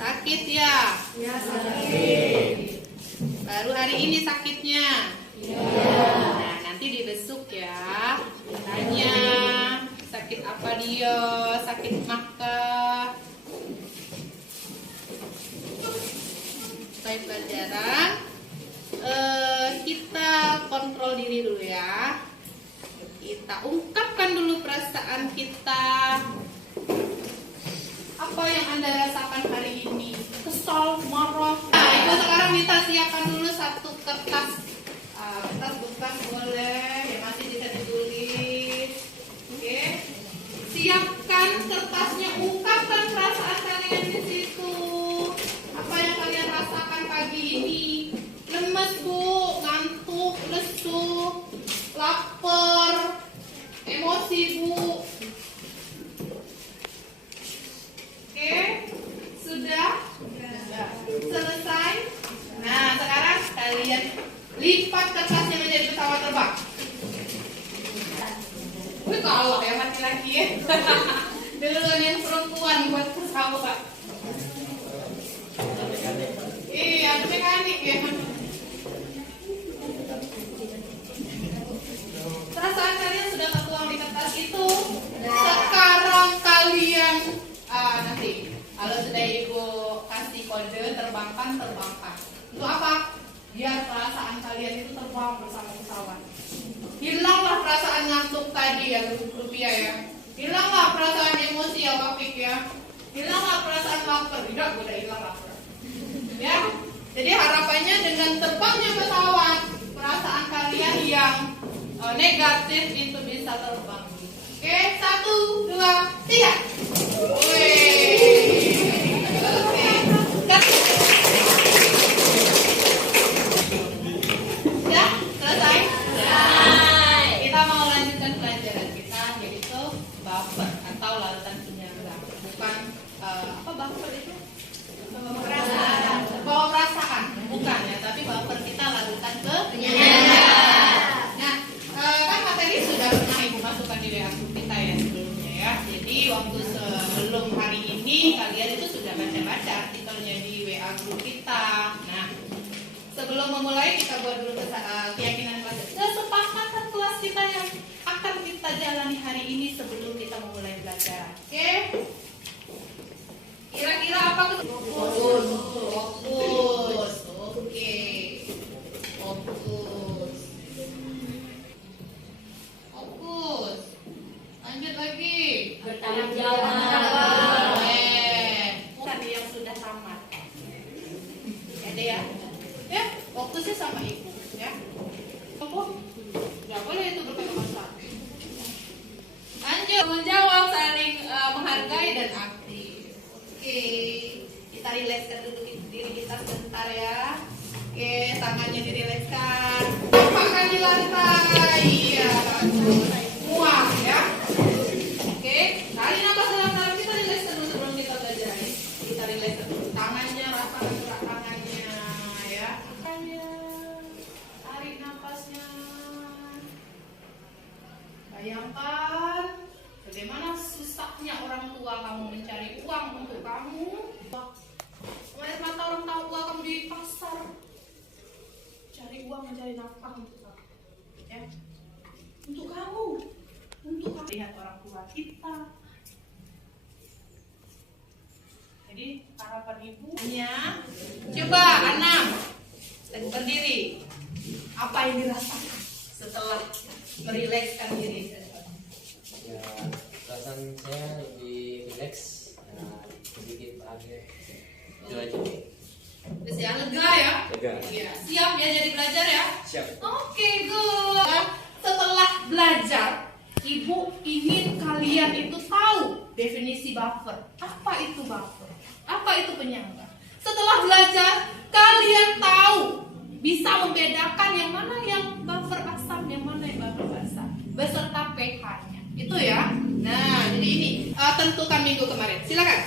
Sakit ya? Ya, sakit. Baru hari ini sakitnya? Ya. Nah, nanti dibesuk ya. Tanya, sakit apa dia? Sakit maka? Baik pelajaran. Kita kontrol diri dulu ya. Kita ungkapkan dulu perasaan kita. Apa yang Anda rasakan hari ini? Kesal, marah. Nah, Ibu sekarang minta siapkan dulu satu kertas. Kertas bukan boleh, ya masih bisa ditulis. Oke. Siapkan kertasnya, ungkapkan perasaan kalian di situ. Apa yang kalian rasakan pagi ini? Lemes, Bu, ngantuk, lesu, lapar, emosi, Bu. Oke, sudah? Selesai? Nah, sekarang kalian lipat kertasnya menjadi pesawat terbang. Wih, kalau ya laki-laki ya. Duluan yang perempuan buat pesawat. Iya, mekanik ya. Perasaan kalian sudah tertuang di kertas itu. Sekarang kalian nanti kalau sudah Ibu kasih kode terbangkan. Untuk apa? Biar perasaan kalian itu terbang bersama pesawat. Hilanglah perasaan ngantuk tadi ya, rupiah ya. Hilanglah perasaan emosi ya, Wafik ya. Hilanglah perasaan lapar. Tidak, udah hilang lapar. Ya. Jadi harapannya dengan terbangnya pesawat, perasaan kalian yang negatif itu bisa terbang. Oke, 1, 2, 3. Sudah selesai? Kita mau lanjutkan pelajaran kita, yaitu buffer atau larutan penyangga. Bukan apa buffer itu? Bawa perasaan, bukan ya, tapi buffer kita larutan ke penyangga. Nah, kan materi sudah pernah Ibu masukkan di WA group kita ya sebelumnya ya. Jadi waktu sebelum hari ini kalian itu sudah baca-baca artikelnya di WA group kita. Nah, sebelum memulai kita buat dulu keyakinan kelas. Kesepakatan kelas kita yang akan kita jalani hari ini sebelum kita memulai belajar. Oke? Kira-kira apa? Fokus. Oke. Fokus. Lanjut lagi. Bertanggung jawab. Bukan yang sudah tamat. Ada ya? Ya, fokusnya sama Ibu ya. Fokus. Nggak boleh itu berkata-kata. Lanjut. Tanggung jawab, saling menghargai dan aktif. Oke. Kita rilekskan dulu diri kita sebentar ya. Oke, tangannya dirilekskan. Tampakkan di lantai. Iya, muat ya. Oke, tarik nafas dalam-dalam. Kita rilekskan dulu sebelum kita belajar. Kita rilekskan dulu. Tangannya, rasakan gerak tangannya ya. Tangannya. Tarik nafasnya. Bayangkan bagaimana susahnya orang tua kamu mencari uang untuk kamu. Melihat mata orang tua kamu di pasar, cari uang mencari nafkah untuk kamu, ya. Untuk kamu, lihat orang tua kita. Jadi harapan ibunya, coba Anam berdiri. Apa yang dirasakan setelah merilekskan diri? Ya, perasaan saya lebih rileks, sedikit bahagia. Itu aja. Terus ya, lega ya? Lega. Iya. Siap ya jadi belajar ya? Siap. Oke, good. Setelah belajar, Ibu ingin kalian itu tahu definisi buffer. Apa itu buffer? Apa itu penyangga? Setelah belajar, kalian tahu, bisa membedakan yang mana yang buffer asam, yang mana yang buffer basa, beserta pH-nya. Itu ya. Nah, jadi ini tentukan minggu kemarin. Silakan.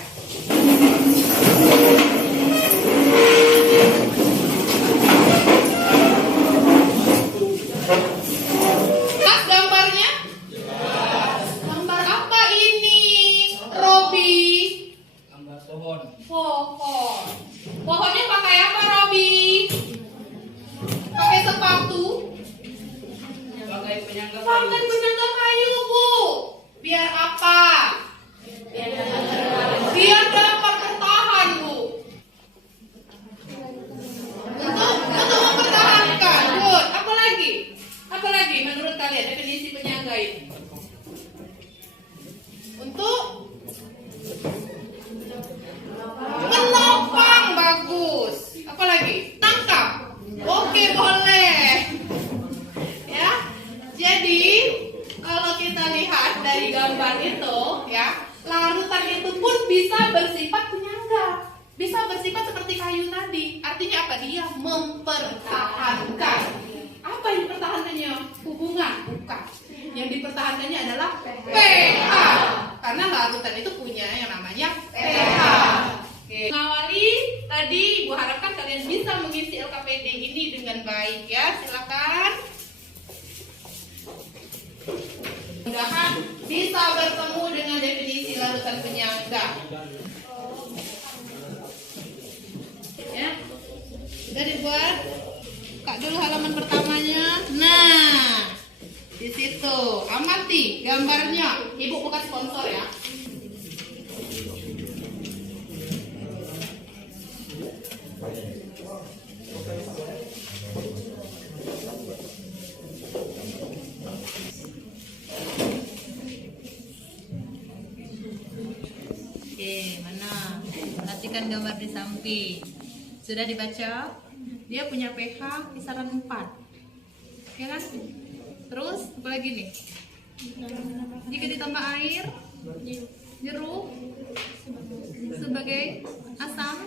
Lihat gambarnya? Gambar apa ini, Robi? Gambar pohon. Pohonnya pakai apa, Robi? Pakai sepatu? Pakai penyangga Pakai penyangga kayu, Bu. Biar apa? Biar dapat bertahan, Bu. Untuk mempertahankan. Good. Apa lagi? Apa lagi menurut kalian definisi penyangga ini? Untuk menopang, bagus. Apa lagi? Tangkap. Oke, boleh. Ya. Jadi, kalau kita lihat dari gambar itu, ya, larutan itu pun bisa bersifat penyangga. Bisa bersifat seperti kayu tadi. Artinya apa? Dia mempertahankan. Apa yang dipertahankannya? Hubungan? Bukan. Yang dipertahankannya adalah pH. Karena larutan itu punya yang namanya pH. Oke. Mengawali tadi, Ibu harapkan kalian bisa mengisi LKPD ini dengan baik ya. Silakan. Mudah-mudahan bisa bertemu dengan definisi larutan penyangga. Ya. Sudah dibuat? Buka dulu halaman pertamanya. Nah, di situ amati gambarnya. Ibu bukan sponsor ya. Oke, mana? Perhatikan gambar di samping. Sudah dibaca? Dia punya pH kisaran 4. Ya kan? Terus apa lagi nih? Jika ditambah air, jeruk sebagai asam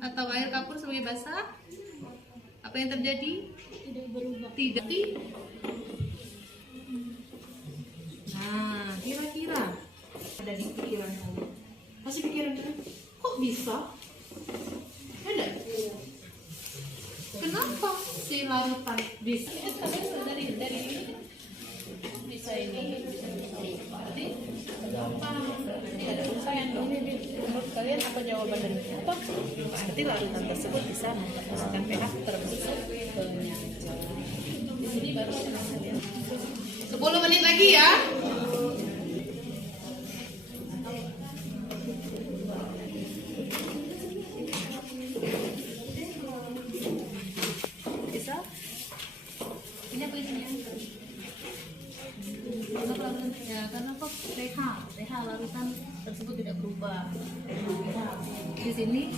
atau air kapur sebagai basa, apa yang terjadi? Tidak. Nah, kira-kira ada di pikiran kamu. Masih pikiran kamu, kok bisa? Ada? Kenapa si larutan bisa? Dari bisa ini berarti ini ada rangkaian dong. Menurut kalian apa jawaban dari apa? Berarti larutan tersebut bisa mempertahankan pH terbentuk penyangga. Di sini baru kalian 10 menit lagi ya. Bisa? Ini apa isinya? Ya, karena kok pH larutan tersebut tidak berubah. Di sini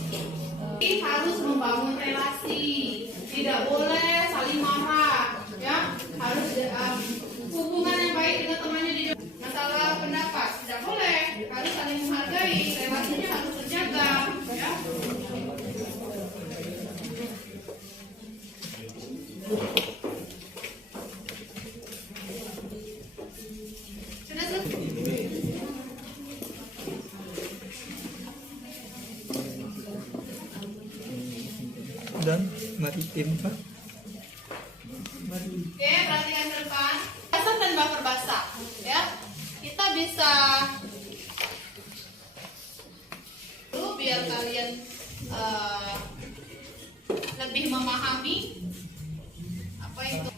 harus membangun relasi, tidak boleh saling marah, ya. Harus hubungan yang baik dengan temannya di masalah pendapat tidak boleh, harus saling menghargai, relasinya harus terjaga, ya. Dan maritim Pak. Oke, perhatikan ke depan. Basah dan buffer basah, ya. Kita bisa dulu biar kalian lebih memahami apa itu.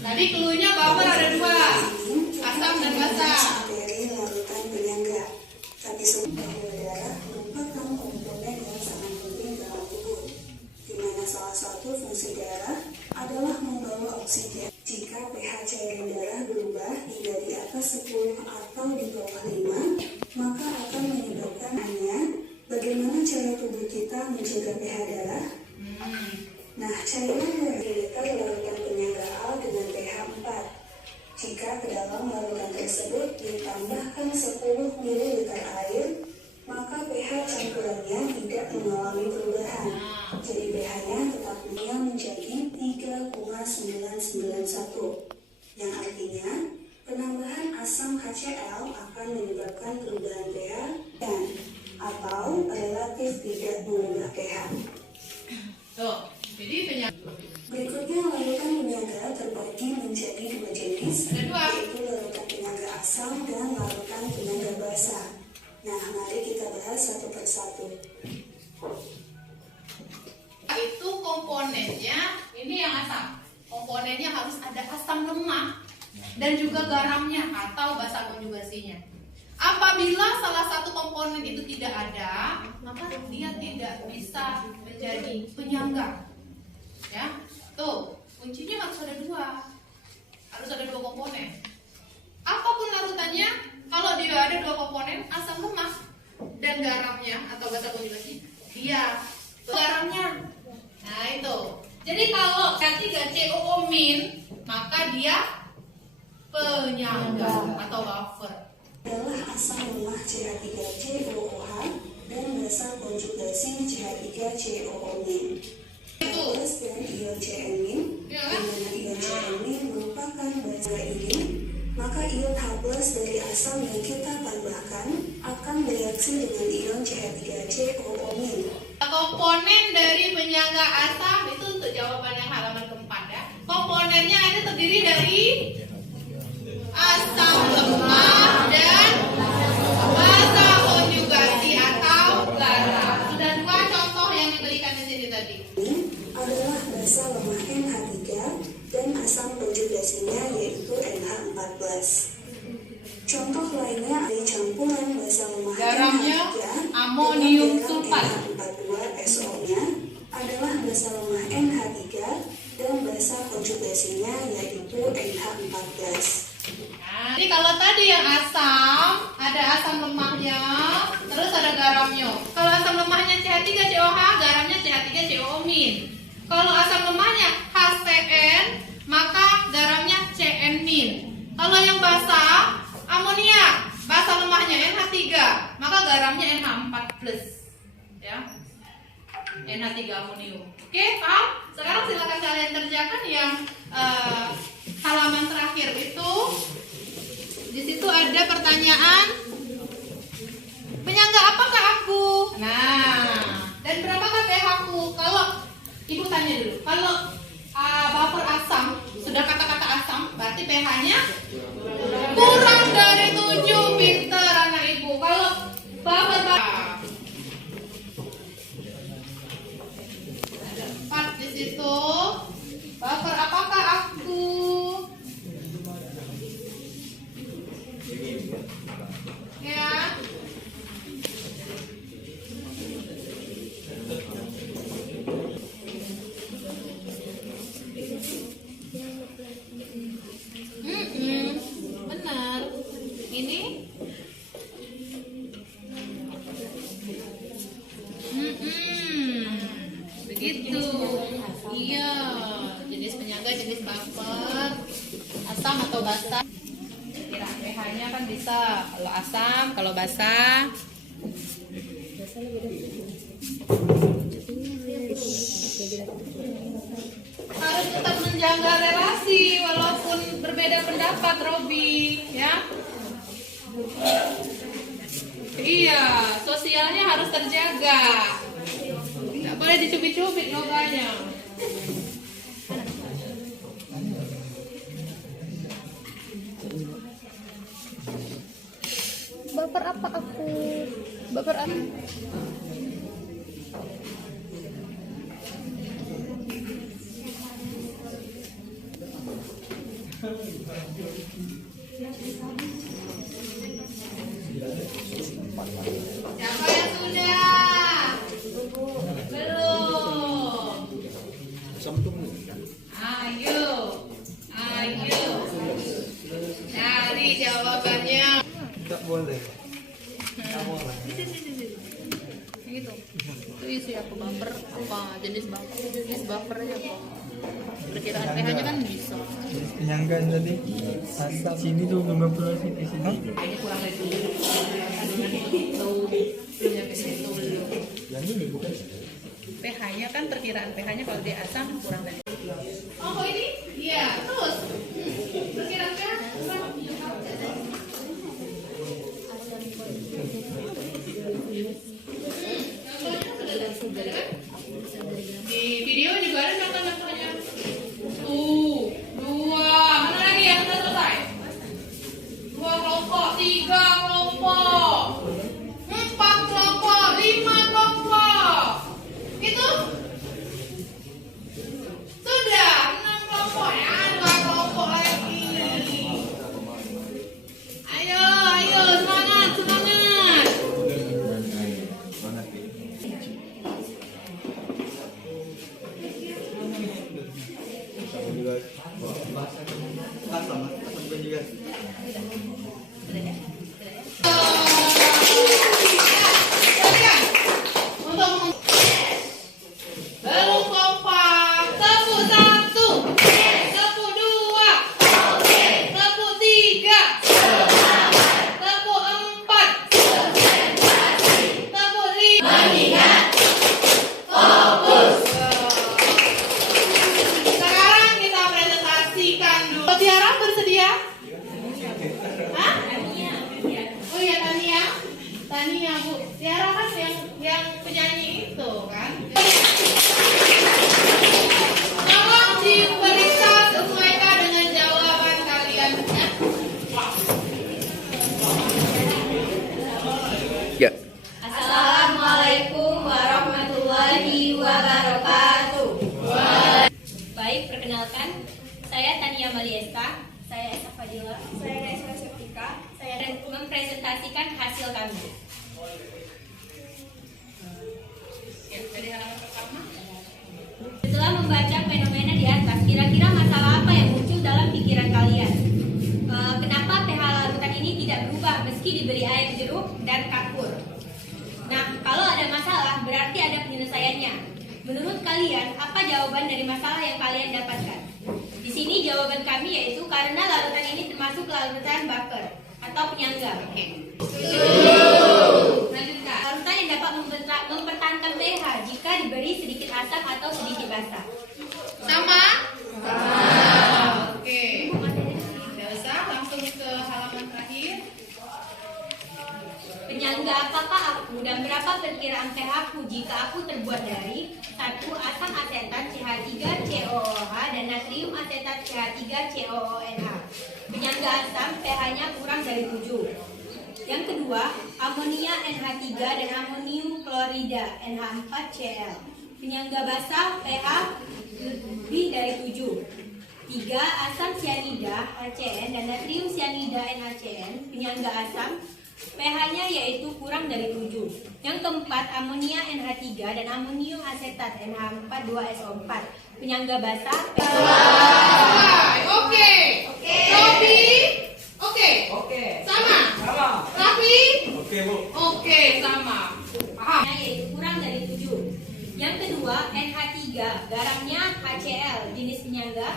Tadi cluenya buffer ada 2, asam dan basah. Dari larutan penyangga, tapi sumber darah merupakan komponen yang sangat penting dalam tubuh, di mana salah satu fungsi darah adalah membawa oksigen. Jika pH cairan darah berubah hingga di atas 10 atau di bawah 5, maka akan menyebabkan bagaimana cara tubuh kita menjaga pH darah. Nah, cairan mililiter larutan penyangga A dengan pH 4. Jika ke dalam larutan tersebut ditambahkan 10 ml air, maka pH campurannya tidak mengalami perubahan. Jadi pH-nya tetap menjadi 3,991. Yang artinya, penambahan asam HCl akan menyebabkan perubahan pH atau relatif tidak mengubah pH. Tuh, Jadi penyangga Berikutnya larutan penyangga terbagi menjadi dua jenis, ada dua. yaitu larutan penyangga asam dan larutan penyangga basa. Nah, mari kita bahas satu persatu. Itu komponennya, ini yang asam. Komponennya harus ada asam lemak dan juga garamnya atau basa konjugasinya. Apabila salah satu komponen itu tidak ada, maka dia tidak bisa menjadi penyangga. Ya, tuh kuncinya harus ada dua, harus ada dua komponen. Apapun larutannya, kalau dia ada dua komponen, asam lemak dan garamnya atau basa konjugasi, dia garamnya. Nah itu. Jadi kalau H3COO- maka dia penyangga atau buffer. Adalah asam lemah CH3COOH dan basa konjugasi CH3COO-. Itu. Plus dan ion Cn-, Ya. di mana ion Cn- merupakan basa ini, maka ion H+ dari asam yang kita tambahkan akan bereaksi dengan ion CH3COO-. Komponen dari penyangga asam itu untuk jawaban yang halaman keempat ya. Komponennya ini terdiri dari asam lemak dan basa konjugasi atau garam. Sudah dua contoh yang diberikan di sini tadi. Ini adalah basa lemah NH3 dan asam konjugasinya yaitu NH14. Contoh lainnya ada campuran basa lemah Garamnya NH3 amonium dengan sulfat. NH42SO-nya adalah basa lemah NH3 dan basa konjugasinya yaitu NH14. Nah, jadi kalau tadi yang asam, ada asam lemahnya, terus ada garamnya. Kalau asam lemahnya CH3COH, garamnya CH3COO-. Kalau asam lemahnya HCN, maka garamnya CN-. Kalau yang basa, amonia, basa lemahnya NH3, maka garamnya NH4+. Ya. NH3 amonium. Oke, paham? Sekarang silakan kalian kerjakan yang halaman terakhir itu. Di situ ada pertanyaan, penyangga apakah aku? Nah, dan berapakah pH-ku? Kalau ibu tanya dulu, kalau buffer asam, sudah kata-kata asam, berarti pH-nya kurang dari 7. Pinter anak ibu. Kalau buffer ada 4 di situ. Buffer apakah aku? Ya. Benar. Ini begitu. Iya, jenis penyangga, jenis buffer, asam atau basa. Kira pH-nya kan bisa kalau asam, kalau basa. Harus tetap menjaga relasi walaupun berbeda pendapat, Robi, ya. Iya, sosialnya harus terjaga. Tidak boleh dicubit-cubit yoganya. Baper apa aku? Baper apa? Siapa yang sudah? Belum. Ayo, ayo. Cari jawabannya. Tak boleh. Tak boleh. Yang itu isi apa buffer, apa jenis buffernya apa? Perkiraan pH-nya kan bisa. Penyangga tadi. Asam. Sini tuh 50 di sini. Kayaknya kurang dari itu. Belum nyampe situ belum. Yang ini bukan. pH-nya kan perkiraan pH-nya kalau dia asam kurang dari. Oh ini? Iya. Terus perkiraan pH kurang. Contohnya sudah ada kan? Di video juga ada juga bahasa sama teman juga. Belum kompak. Tepuk 1, tepuk 2, tepuk 3, tepuk 4, tepuk 5. Sekarang kita presentasikan dulu. Tiara bersedia? Hah? Oh iya Tania. Tania Bu. Tiara kan yang penyanyi itu kan. Tolong diperiksa sesuaikan dengan jawaban kalian. Ya. Assalamualaikum warahmatullahi wabarakatuh. Baik, perkenalkan, saya Tania Maliesta, saya Esa Fadila, saya Raisa Septika, saya mempresentasikan hasil kami. Dari halaman pertama. Setelah membaca fenomena di atas, kira-kira masalah apa yang muncul dalam pikiran kalian? Kenapa pH larutan ini tidak berubah meski diberi air jeruk dan kapur? Nah, kalau ada masalah, berarti ada penyelesaiannya. Menurut kalian, apa jawaban dari masalah yang kalian dapatkan? Di sini jawaban kami yaitu karena larutan ini termasuk larutan baker atau penyangga. Lanjutkan. Larutan yang dapat mempertahankan pH jika diberi sedikit asam atau sedikit basa. Sama? Oke. Tidak usah, langsung ke halaman terakhir. Penyangga apakah aku dan berapa perkiraan pH aku jika aku terbuat dari 1. Asam asetat CH3COOH dan natrium asetat CH3COONH. Penyangga asam pH-nya kurang dari 7. Yang kedua, amonia NH3 dan amonium klorida NH4Cl. Penyangga basa pH lebih dari 7. 3. Asam cyanida HCN dan natrium cyanida NaCN. Penyangga asam pH-nya yaitu kurang dari 7. Yang keempat, amonia NH3 dan amonium asetat NH42SO4. Penyangga basa Oke. Robi? Oke. Sama? Raffi? Oke, Bu. Oke, sama. Paham? pH-nya yaitu kurang dari 7. Yang kedua, NH3, garamnya HCl, jenis penyangga.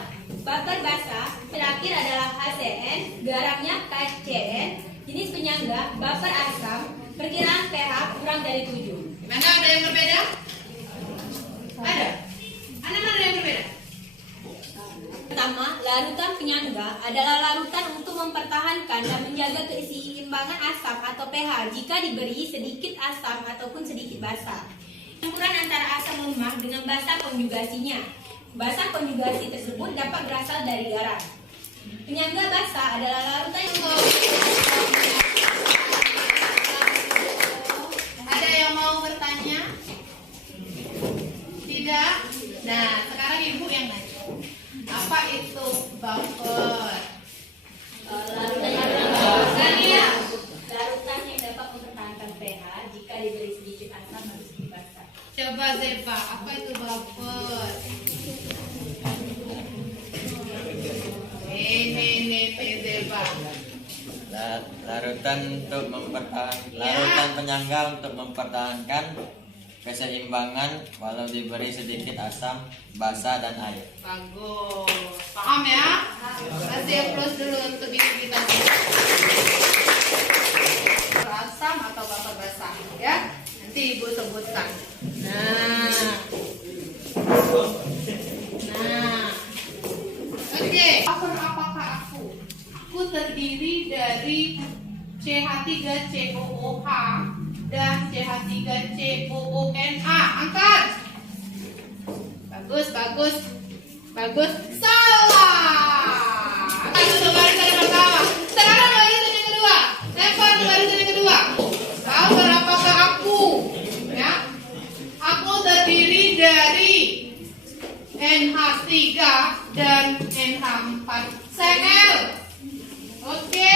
Baker basa, terakhir adalah HCN, garamnya KCN, jenis penyangga. Baker asam, perkiraan pH kurang dari 7. Mana ada yang berbeda? Ada? Mana yang berbeda? Pertama, larutan penyangga adalah larutan untuk mempertahankan dan menjaga keseimbangan asam atau pH jika diberi sedikit asam ataupun sedikit basa. Campuran antara asam lemah dengan basa konjugasinya. Basa konjugasi tersebut dapat berasal dari garam. Penyangga basa adalah larutan yang Ada yang mau bertanya? Tidak? Nah, sekarang Ibu yang nanya. Apa itu buffer? larutan yang dapat mempertahankan pH jika diberi sedikit asam atau sedikit basa. Coba Zeba, apa itu buffer? Zeba. Larutan penyangga untuk mempertahankan keseimbangan walau diberi sedikit asam, basa dan air. Bagus. Paham ya? Kasih applause dulu untuk diri kita. Asam atau buffer basah ya? Nanti Ibu sebutkan. Oke. Apakah aku? Aku terdiri dari CH3COOH dan CH3COONA. Angkat. Bagus. Salah. Itu barisan yang pertama. Sekarang barisan yang kedua. Lempar ke barisan yang kedua. Tahu berapakah aku? Ya. Aku terdiri dari NH3 dan NH4Cl. Oke,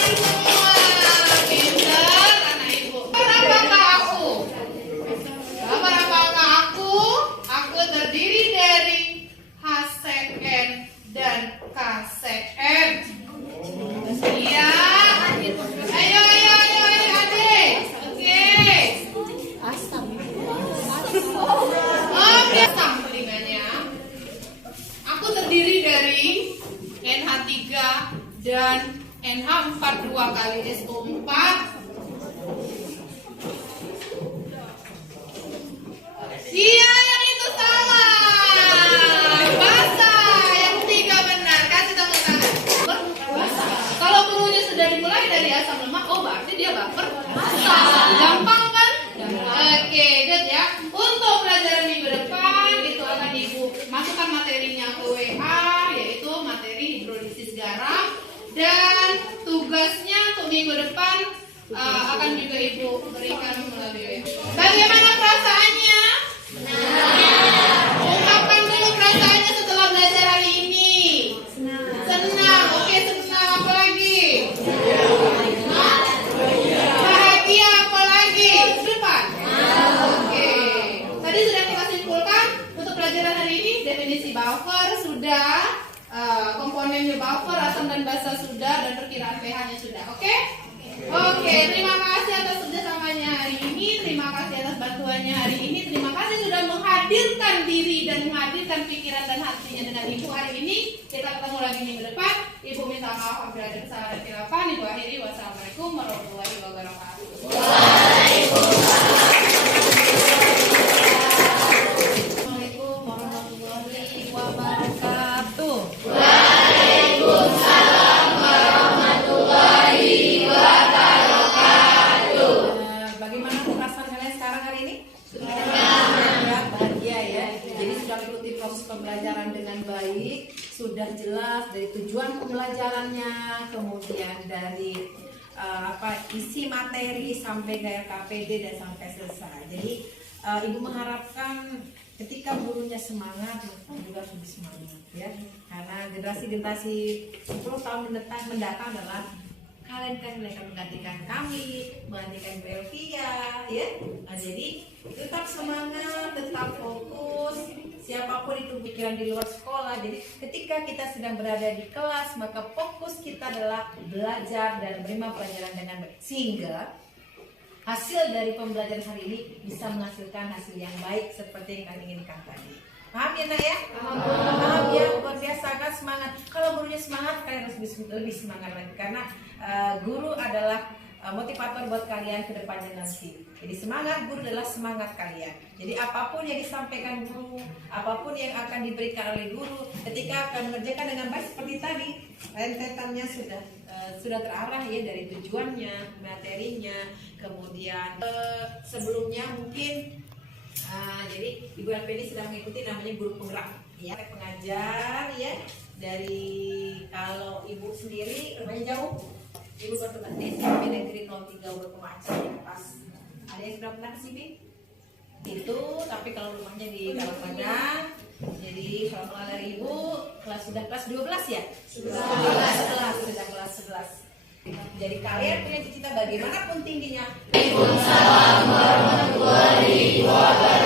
semua. Pintar anak Ibu. Berapakah aku? 2 kali SO4. Iya, yang itu salah. Basa, yang 3 benar. Kasih tepuk tangan. Basa. Kalau gurunya sudah dimulai dari asam lemak, oh berarti dia baper. Basa. Gampang kan? Oke, good ya. Untuk pelajaran minggu depan itu akan Ibu masukkan materinya ke WA, yaitu materi hidrolisis garam, dan tugasnya untuk minggu depan akan juga Ibu berikan melalui WA. Bagaimana perasaannya? Ungkapkan dulu perasaannya setelah belajar hari ini. Senang. Oke, senang. Apa lagi? Bahagia. Apa lagi? Depan. Oke. Tadi sudah kita simpulkan untuk pelajaran hari ini. Definisi buffer sudah, komponennya buffer, asam dan basa sudah, dan perkiraan pH-nya sudah. Oke? Oke, terima kasih atas kerjasamanya hari ini. Terima kasih atas bantuannya hari ini. Terima kasih sudah menghadirkan diri dan menghadirkan pikiran dan hatinya dengan Ibu hari ini. Kita ketemu lagi minggu depan. Ibu minta maaf apabila ada kesalahan dan khilafan. Ibu akhiri, wassalamualaikum warahmatullahi wabarakatuh. Assalamualaikum warahmatullahi wabarakatuh. Bagaimana perasaan kalian sekarang hari ini? Ya, bahagia ya. Jadi sudah mengikuti proses pembelajaran dengan baik, sudah jelas dari tujuan pembelajarannya, kemudian dari isi materi sampai ke RKPD dan sampai selesai. Jadi Ibu mengharapkan ketika gurunya semangat, juga harus lebih semangat ya. Karena generasi-generasi 10 tahun mendatang adalah kalian akan menggantikan kami, menggantikan Bu Elvia, ya. Nah, jadi tetap semangat, tetap fokus. Siapapun itu pikiran di luar sekolah. Jadi ketika kita sedang berada di kelas, maka fokus kita adalah belajar dan menerima pelajaran dengan baik. Sehingga hasil dari pembelajaran hari ini bisa menghasilkan hasil yang baik seperti yang kalian inginkan tadi. Paham ya nak ya? Paham ya, luar biasa kan semangat. Kalau gurunya semangat, kalian harus lebih semangat lagi karena guru adalah motivator buat kalian ke depannya nanti. Jadi semangat guru adalah semangat kalian. Jadi apapun yang disampaikan guru, apapun yang akan diberikan oleh guru, ketika akan mengerjakan dengan baik seperti tadi, rentetannya sudah terarah ya dari tujuannya, materinya, kemudian sebelumnya mungkin. Jadi Ibu LPD sedang mengikuti namanya guru penggerak ya, pengajar ya. Dari kalau Ibu sendiri rumahnya jauh, Ibu bertempat di SMP Negeri 03 Berpemacan ya, pas. Ada yang sudah pernah ke sini? Itu, tapi kalau rumahnya di Kalapana. Jadi kalau mulai dari Ibu sudah kelas 12 ya? 11, sudah kelas 11. Jadi kalian punya cita-cita bagaimanapun tingginya. Waalaikumsalam warahmatullahi wabarakatuh.